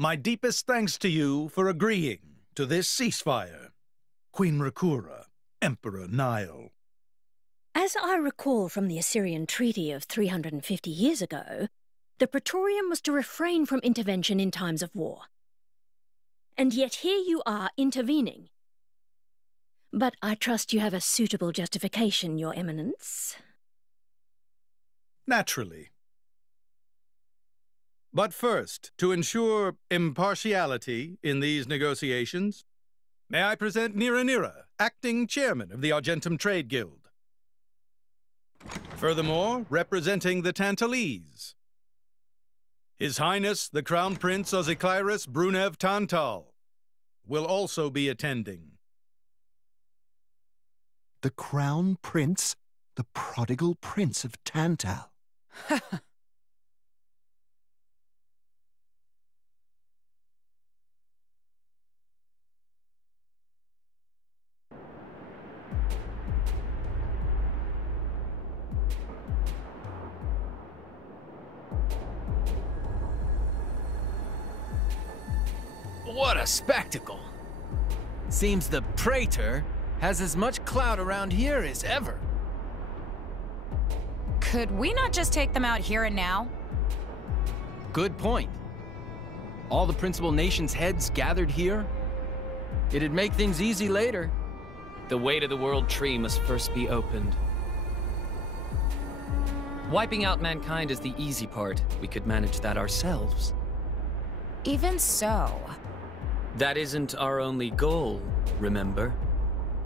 My deepest thanks to you for agreeing to this ceasefire. Queen Rakura, Emperor Nile. As I recall from the Assyrian treaty of 350 years ago, the Praetorium was to refrain from intervention in times of war. And yet here you are intervening. But I trust you have a suitable justification, Your Eminence. Naturally. But first, to ensure impartiality in these negotiations, may I present Nira, acting chairman of the Argentum Trade Guild. Furthermore, representing the Tantalese, His Highness the Crown Prince Ozikairis Brunev Tantal will also be attending. The Crown Prince? The prodigal Prince of Tantal? What a spectacle! Seems the Praetor has as much clout around here as ever. Could we not just take them out here and now? Good point. All the principal nations' heads gathered here? It'd make things easy later. The way to the world tree must first be opened. Wiping out mankind is the easy part. We could manage that ourselves. Even so... That isn't our only goal, remember?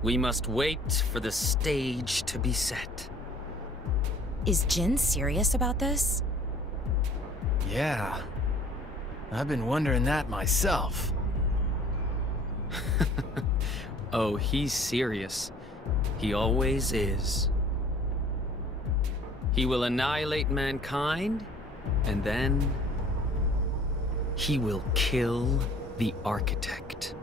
We must wait for the stage to be set. Is Jin serious about this? Yeah. I've been wondering that myself. Oh, he's serious. He always is. He will annihilate mankind, and then... he will kill the Architect.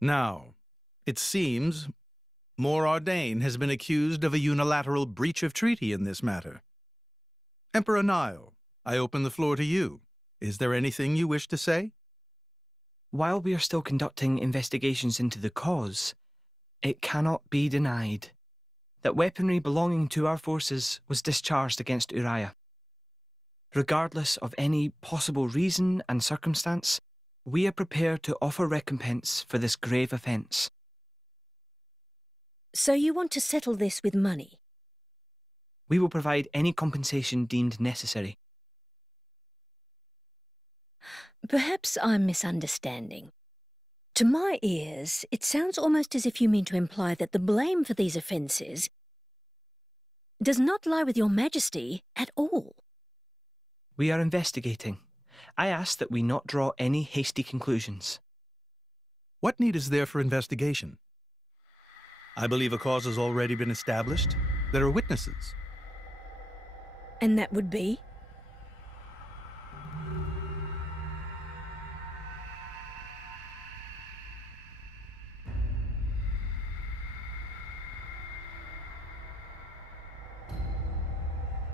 Now, it seems Mor Ardain has been accused of a unilateral breach of treaty in this matter. Emperor Nile, I open the floor to you. Is there anything you wish to say? While we are still conducting investigations into the cause, it cannot be denied that weaponry belonging to our forces was discharged against Uriah. Regardless of any possible reason and circumstance, we are prepared to offer recompense for this grave offence. So you want to settle this with money? We will provide any compensation deemed necessary. Perhaps I'm misunderstanding. To my ears, it sounds almost as if you mean to imply that the blame for these offences does not lie with your Majesty at all. We are investigating. I ask that we not draw any hasty conclusions. What need is there for investigation? I believe a cause has already been established. There are witnesses. And that would be?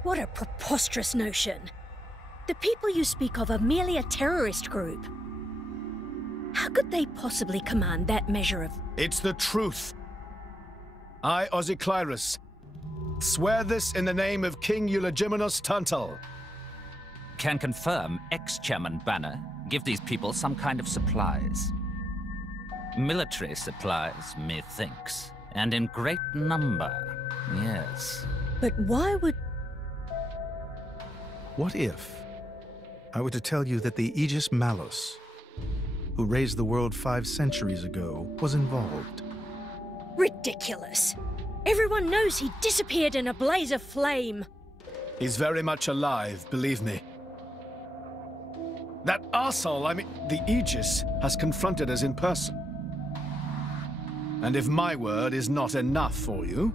What a preposterous notion. The people you speak of are merely a terrorist group. How could they possibly command that measure of... It's the truth. I, Ozikairis, swear this in the name of King Eulogimenos Tantal. Can confirm ex-Chairman Banner give these people some kind of supplies. Military supplies, methinks, and in great number, yes. But why would... What if I were to tell you that the Aegis Malus, who raised the world 5 centuries ago, was involved? Ridiculous. Everyone knows he disappeared in a blaze of flame. He's very much alive, believe me. That arsehole, the Aegis, has confronted us in person. And if my word is not enough for you...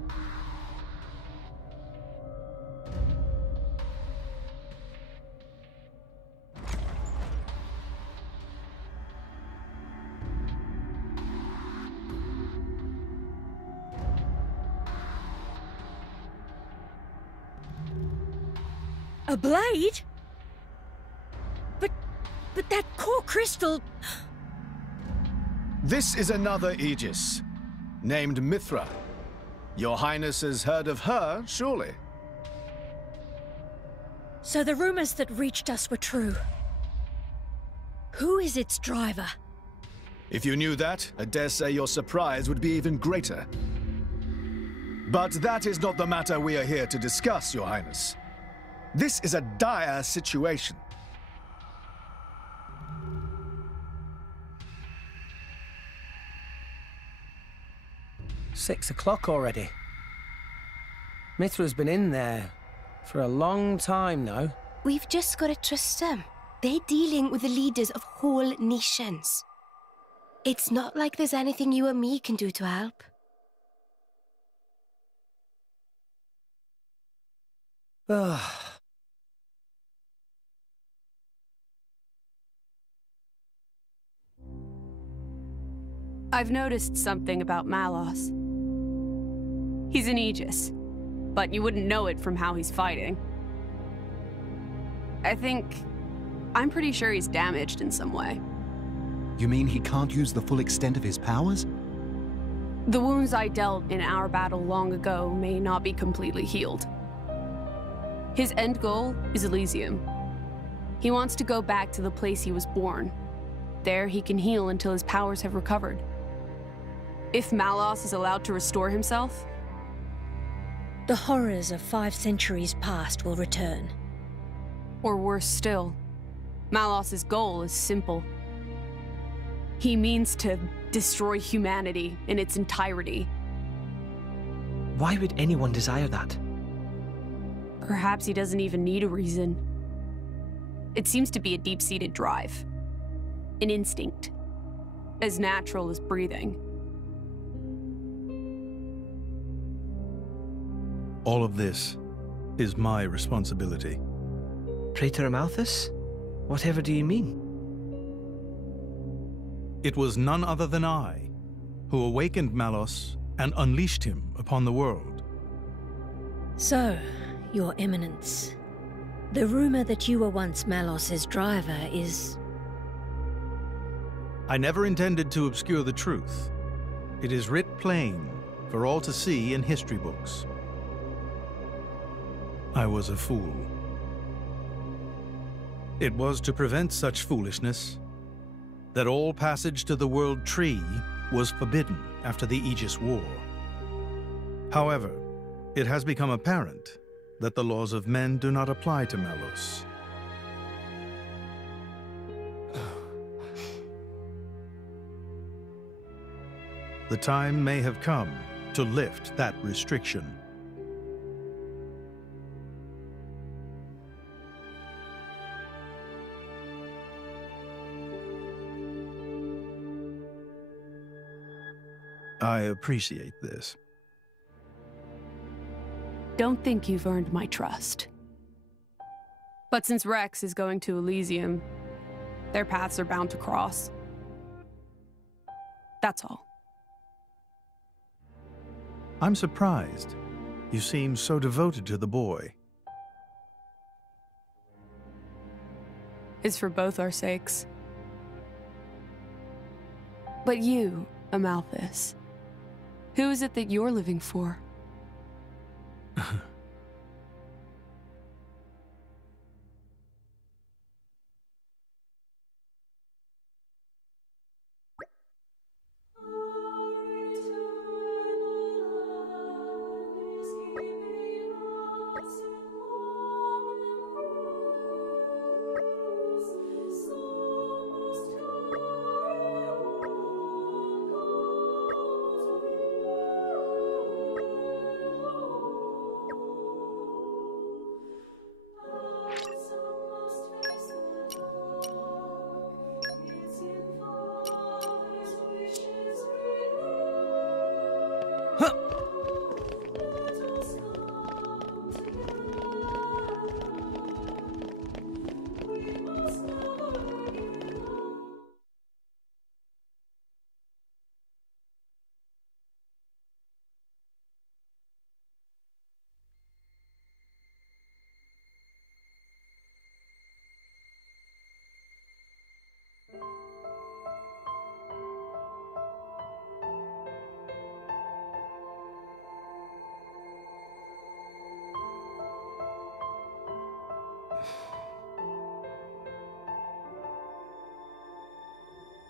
A blade? But that core crystal... This is another Aegis, named Mithra. Your Highness has heard of her, surely? So the rumors that reached us were true. Who is its driver? If you knew that, I dare say your surprise would be even greater. But that is not the matter we are here to discuss, Your Highness. This is a dire situation. "6 o'clock already. Mithra's been in there for a long time now. We've just got to trust them. They're dealing with the leaders of whole nations. It's not like there's anything you or me can do to help. Ugh. I've noticed something about Malos. He's an Aegis, but you wouldn't know it from how he's fighting. I'm pretty sure he's damaged in some way. You mean he can't use the full extent of his powers? The wounds I dealt in our battle long ago may not be completely healed. His end goal is Elysium. He wants to go back to the place he was born. There he can heal until his powers have recovered. If Malos is allowed to restore himself... The horrors of 5 centuries past will return. Or worse still, Malos's goal is simple. He means to destroy humanity in its entirety. Why would anyone desire that? Perhaps he doesn't even need a reason. It seems to be a deep-seated drive. An instinct. As natural as breathing. All of this is my responsibility. Praetor Amalthus? Whatever do you mean? It was none other than I who awakened Malos and unleashed him upon the world. So, Your Eminence, the rumor that you were once Malos's driver is... I never intended to obscure the truth. It is writ plain for all to see in history books. I was a fool. It was to prevent such foolishness that all passage to the World Tree was forbidden after the Aegis War. However, it has become apparent that the laws of men do not apply to Malos. The time may have come to lift that restriction. I appreciate this. Don't think you've earned my trust. But since Rex is going to Elysium, their paths are bound to cross. That's all. I'm surprised. You seem so devoted to the boy. It's for both our sakes. But you, Amalthus, who is it that you're living for?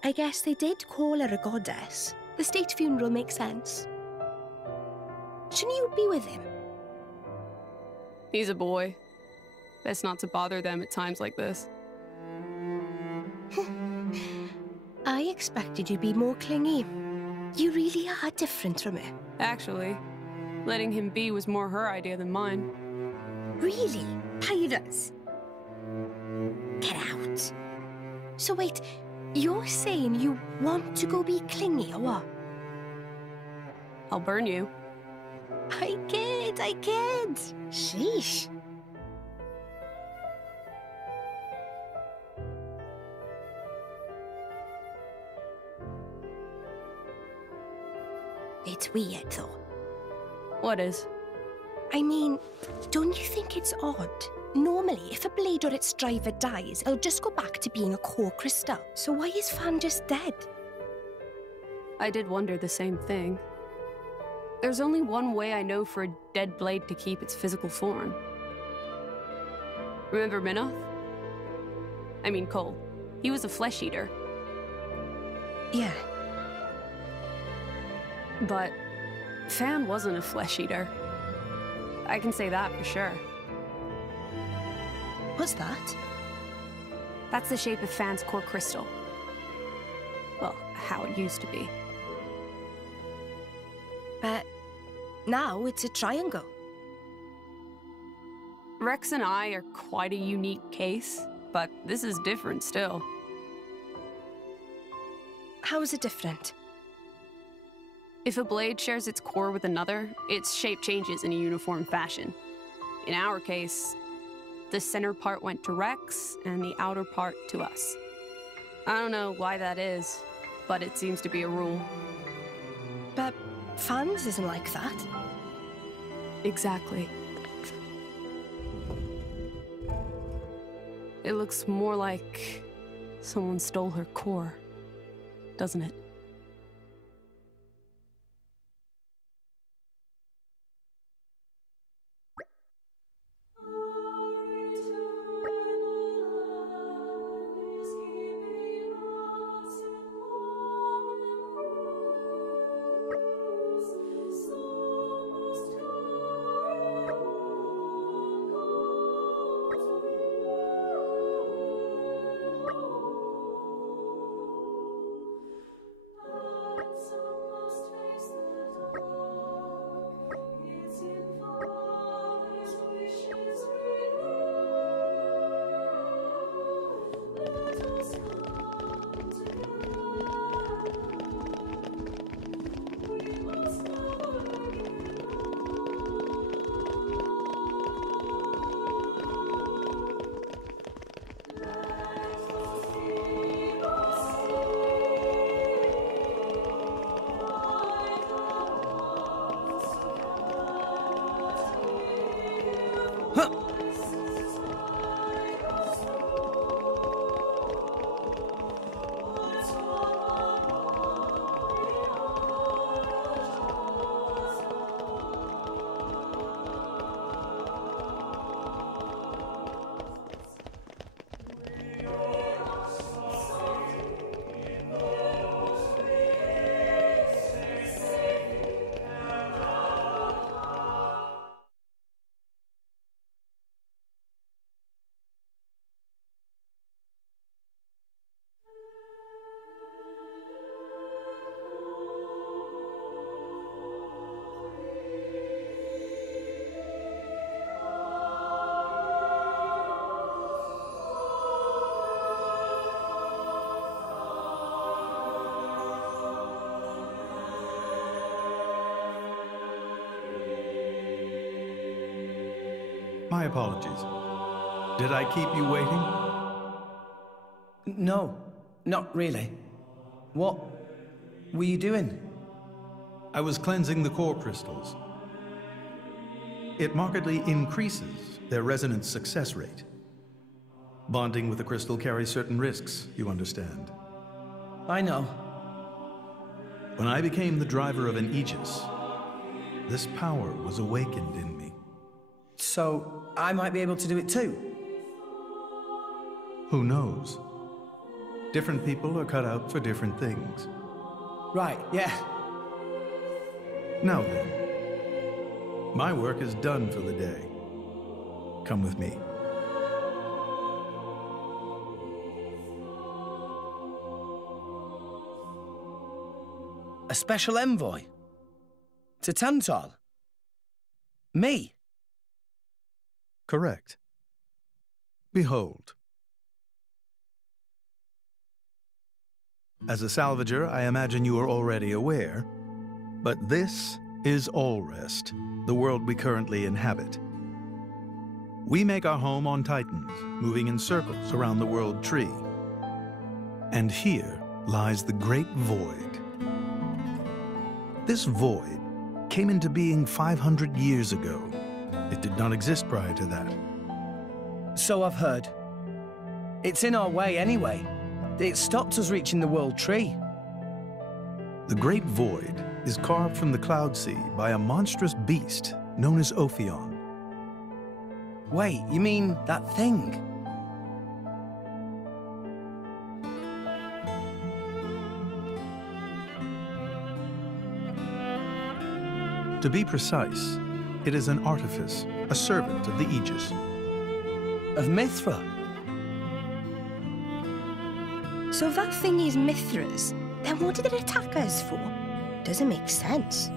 I guess they did call her a goddess. The state funeral makes sense. Shouldn't you be with him? He's a boy. Best not to bother them at times like this. I expected you to be more clingy. You really are different from her. Actually, letting him be was more her idea than mine. Really? Pyra's? Get out. So wait, you're saying you want to go be clingy or what? I'll burn you. I kid. Sheesh. It's weird, though. What is? I mean, don't you think it's odd? Normally, if a blade or its driver dies, it'll just go back to being a core crystal. So why is Fan just dead? I did wonder the same thing. There's only one way I know for a dead blade to keep its physical form. Remember Minoth? I mean Cole. He was a flesh eater. Yeah. But Fan wasn't a flesh eater. I can say that for sure. What's that? That's the shape of Fan's core crystal. Well, how it used to be. But now it's a triangle. Rex and I are quite a unique case, but this is different still. How is it different? If a blade shares its core with another, its shape changes in a uniform fashion. In our case, the center part went to Rex, and the outer part to us. I don't know why that is, but it seems to be a rule. But Fan's isn't like that. Exactly. It looks more like someone stole her core, doesn't it? My apologies. Did I keep you waiting? No, not really. What were you doing? I was cleansing the core crystals. It markedly increases their resonance success rate. Bonding with a crystal carries certain risks, you understand. I know. When I became the driver of an Aegis, this power was awakened in me. So, I might be able to do it too? Who knows? Different people are cut out for different things. Right, yeah. Now then, my work is done for the day. Come with me. A special envoy? To Tantal? Me? Correct. Behold. As a salvager, I imagine you are already aware, but this is Allrest, the world we currently inhabit. We make our home on Titans, moving in circles around the world tree. And here lies the Great Void. This void came into being 500 years ago. It did not exist prior to that. So I've heard. It's in our way anyway. It stopped us reaching the world tree. The Great Void is carved from the Cloud Sea by a monstrous beast known as Ophion. Wait, you mean that thing? To be precise, it is an artifice, a servant of the Aegis. Of Mithra? So that thing is Mithra's. Then what did it attack us for? Doesn't make sense.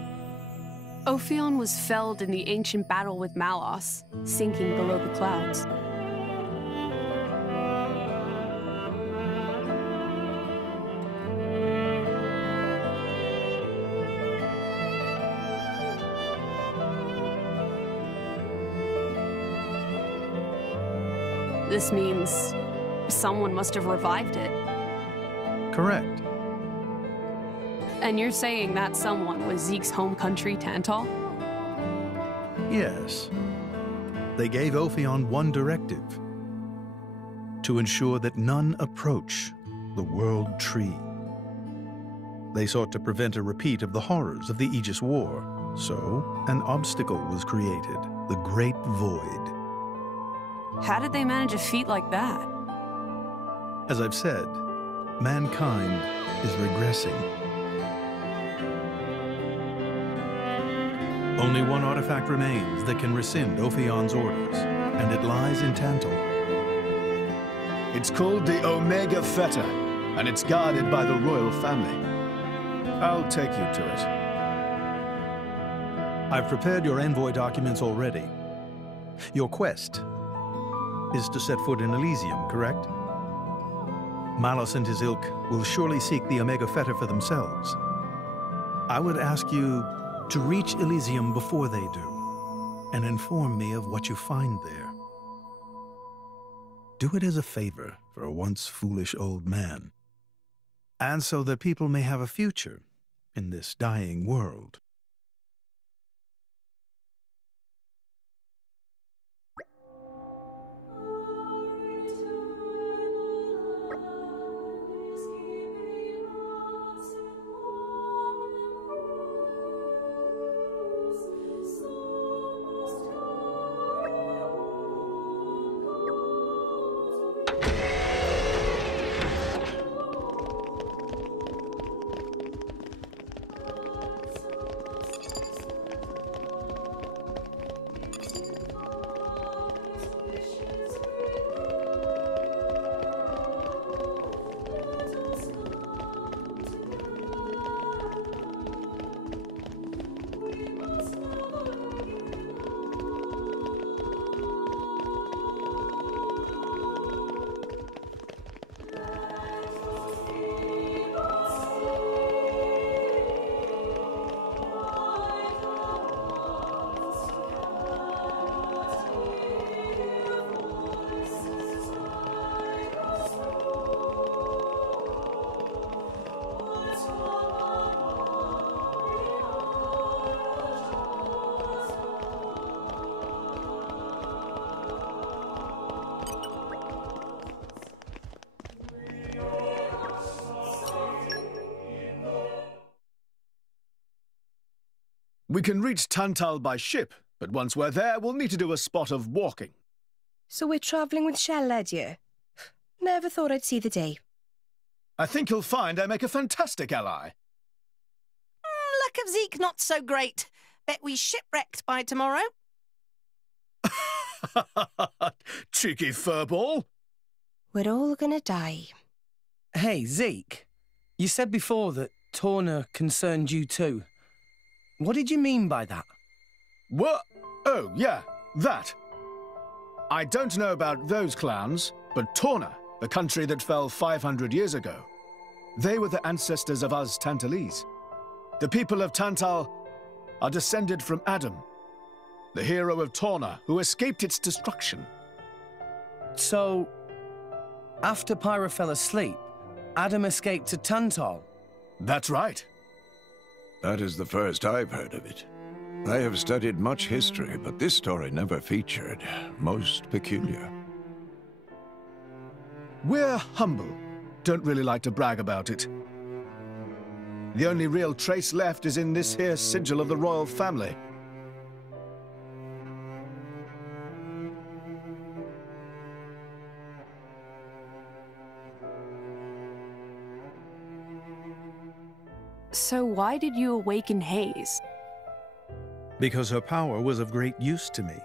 Ophion was felled in the ancient battle with Malos, sinking below the clouds. This means someone must have revived it. Correct. And you're saying that someone was Zeke's home country, Tantal? Yes. They gave Ophion one directive: to ensure that none approach the World Tree. They sought to prevent a repeat of the horrors of the Aegis War, so an obstacle was created, the Great Void. How did they manage a feat like that? As I've said, mankind is regressing. Only one artifact remains that can rescind Ophion's orders, and it lies in Tantal. It's called the Omega Fetter, and it's guarded by the royal family. I'll take you to it. I've prepared your envoy documents already. Your quest is to set foot in Elysium, correct? Malos and his ilk will surely seek the Omega Fetter for themselves. I would ask you to reach Elysium before they do, and inform me of what you find there. Do it as a favor for a once foolish old man, and so that people may have a future in this dying world. We can reach Tantal by ship, but once we're there, we'll need to do a spot of walking. So we're travelling with Shell, you? Never thought I'd see the day. I think you'll find I make a fantastic ally. Luck of Zeke not so great. Bet we shipwrecked by tomorrow. Cheeky furball. We're all gonna die. Hey, Zeke. You said before that Torna concerned you too. What did you mean by that? What? Oh, yeah, that. I don't know about those clans, but Torna, the country that fell 500 years ago, they were the ancestors of us Tantalese. The people of Tantal are descended from Adam, the hero of Torna who escaped its destruction. So, after Pyra fell asleep, Adam escaped to Tantal? That's right. That is the first I've heard of it. I have studied much history, but this story never featured. Most peculiar. We're humble. Don't really like to brag about it. The only real trace left is in this here sigil of the royal family. So why did you awaken Hayes? Because her power was of great use to me.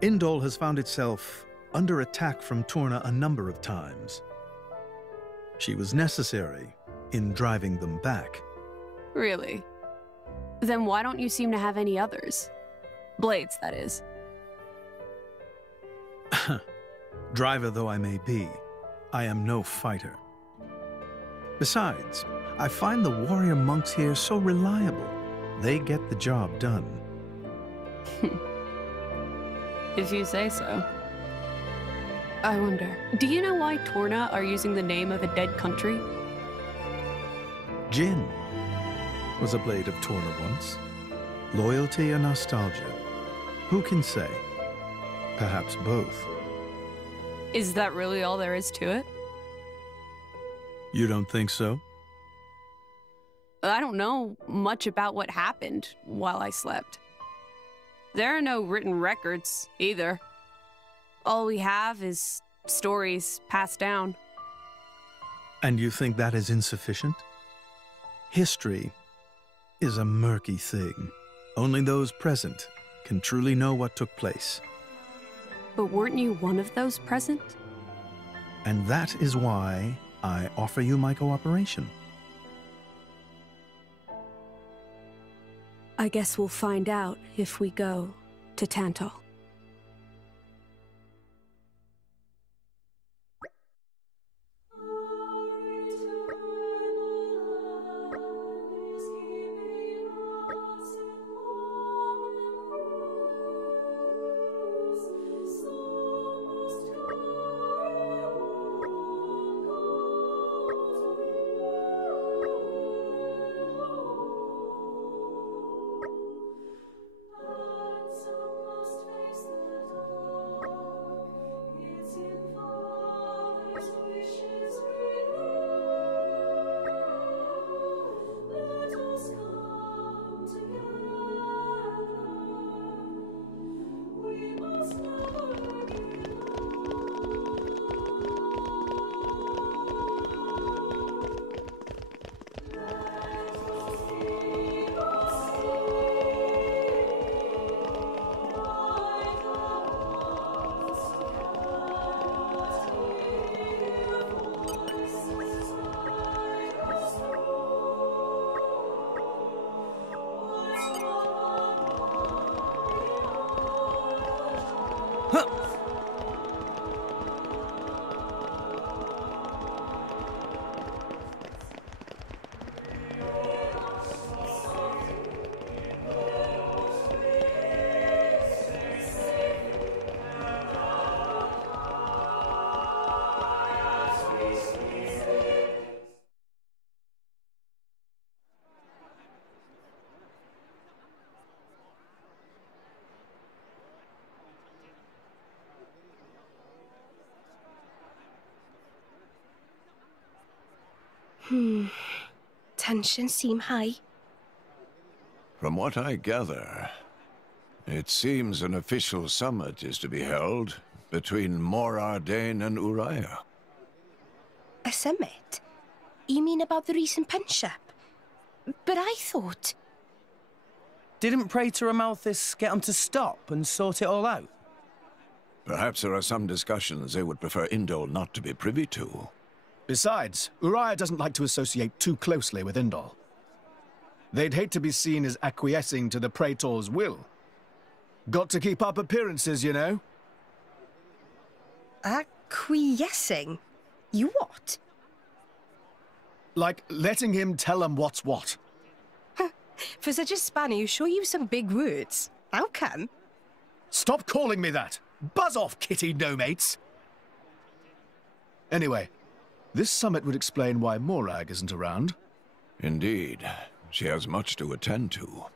Indol has found itself under attack from Torna a number of times. She was necessary in driving them back. Really? Then why don't you seem to have any others? Blades, that is. Driver though I may be, I am no fighter. Besides, I find the warrior monks here so reliable. They get the job done. If you say so. I wonder, do you know why Torna are using the name of a dead country? Jin was a blade of Torna once. Loyalty or nostalgia? Who can say? Perhaps both. Is that really all there is to it? You don't think so? I don't know much about what happened while I slept. There are no written records, either. All we have is stories passed down. And you think that is insufficient? History is a murky thing. Only those present can truly know what took place. But weren't you one of those present? And that is why I offer you my cooperation. I guess we'll find out if we go to Tantal. Tensions seem high. From what I gather, it seems an official summit is to be held between Morardain and Uriah. A summit? You mean about the recent punch-up? But I thought... Didn't Praetor Amalthus get him to stop and sort it all out? Perhaps there are some discussions they would prefer Indol not to be privy to. Besides, Uriah doesn't like to associate too closely with Indol. They'd hate to be seen as acquiescing to the Praetor's will. Got to keep up appearances, you know. Acquiescing? You what? Like letting him tell them what's what. For such a spanner, you sure use some big words. How come? Stop calling me that! Buzz off, kitty no-mates! Anyway, this summit would explain why Morag isn't around. Indeed. She has much to attend to.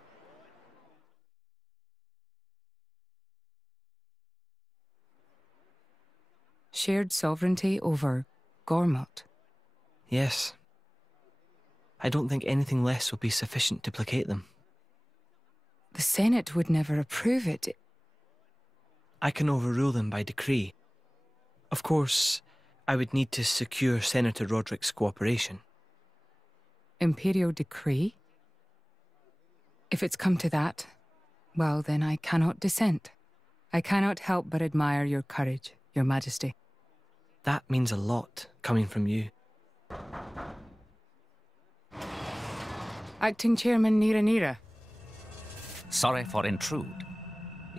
Shared sovereignty over Gormott? Yes. I don't think anything less will be sufficient to placate them. The Senate would never approve it. I can overrule them by decree. Of course, I would need to secure Senator Roderick's cooperation. Imperial decree? If it's come to that, well, then I cannot dissent. I cannot help but admire your courage, Your Majesty. That means a lot, coming from you. Acting Chairman Nira. Sorry for intrude.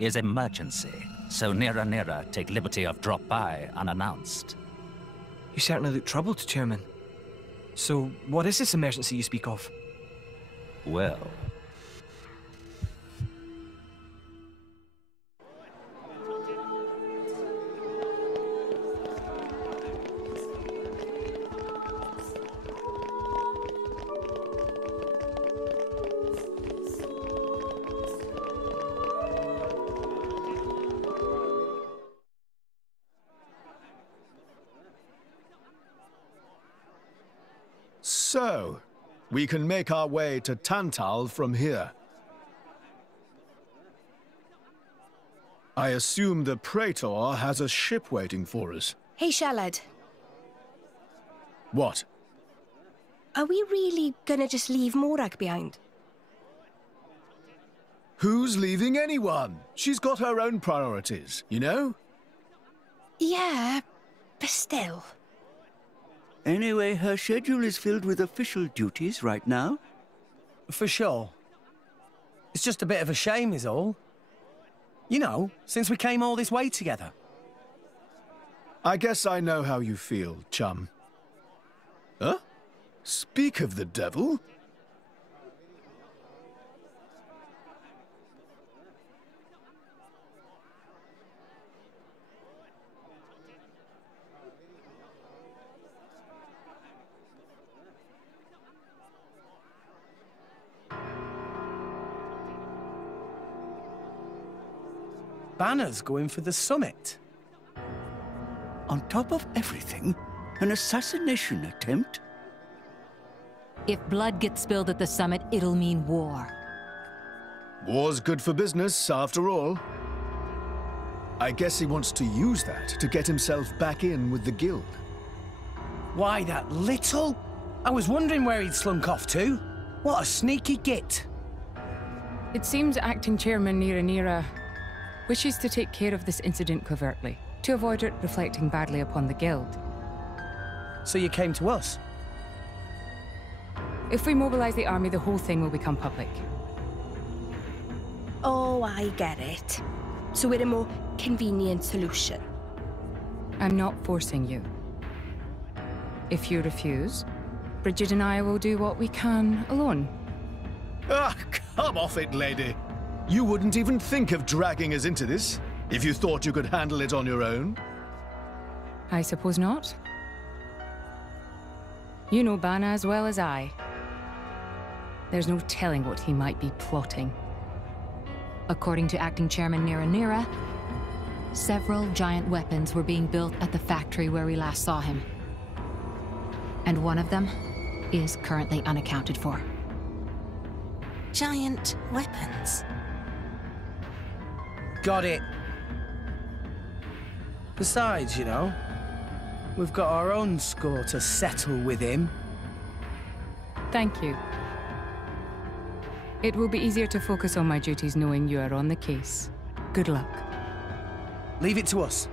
Is emergency, so Nira take liberty of drop by unannounced. You certainly look troubled, Chairman. So, what is this emergency you speak of? Well... So, we can make our way to Tantal from here. I assume the Praetor has a ship waiting for us. Hey, Shalad. What? Are we really gonna just leave Morag behind? Who's leaving anyone? She's got her own priorities, you know? Yeah, but still. Anyway, her schedule is filled with official duties right now. For sure. It's just a bit of a shame is all. You know, since we came all this way together. I guess I know how you feel, chum. Huh? Speak of the devil. Banner's going for the summit. On top of everything, an assassination attempt? If blood gets spilled at the summit, it'll mean war. War's good for business, after all. I guess he wants to use that to get himself back in with the guild. Why, that little? I was wondering where he'd slunk off to. What a sneaky git. It seems Acting Chairman Nira wishes to take care of this incident covertly, to avoid it reflecting badly upon the guild. So you came to us? If we mobilize the army, the whole thing will become public. Oh, I get it. So we're a more convenient solution. I'm not forcing you. If you refuse, Bridget and I will do what we can alone. Ah, come off it, lady. You wouldn't even think of dragging us into this, if you thought you could handle it on your own. I suppose not. You know Bana as well as I. There's no telling what he might be plotting. According to Acting Chairman Nira, several giant weapons were being built at the factory where we last saw him. And one of them is currently unaccounted for. Giant weapons? Got it. Besides, you know, we've got our own score to settle with him. Thank you. It will be easier to focus on my duties knowing you are on the case. Good luck. Leave it to us.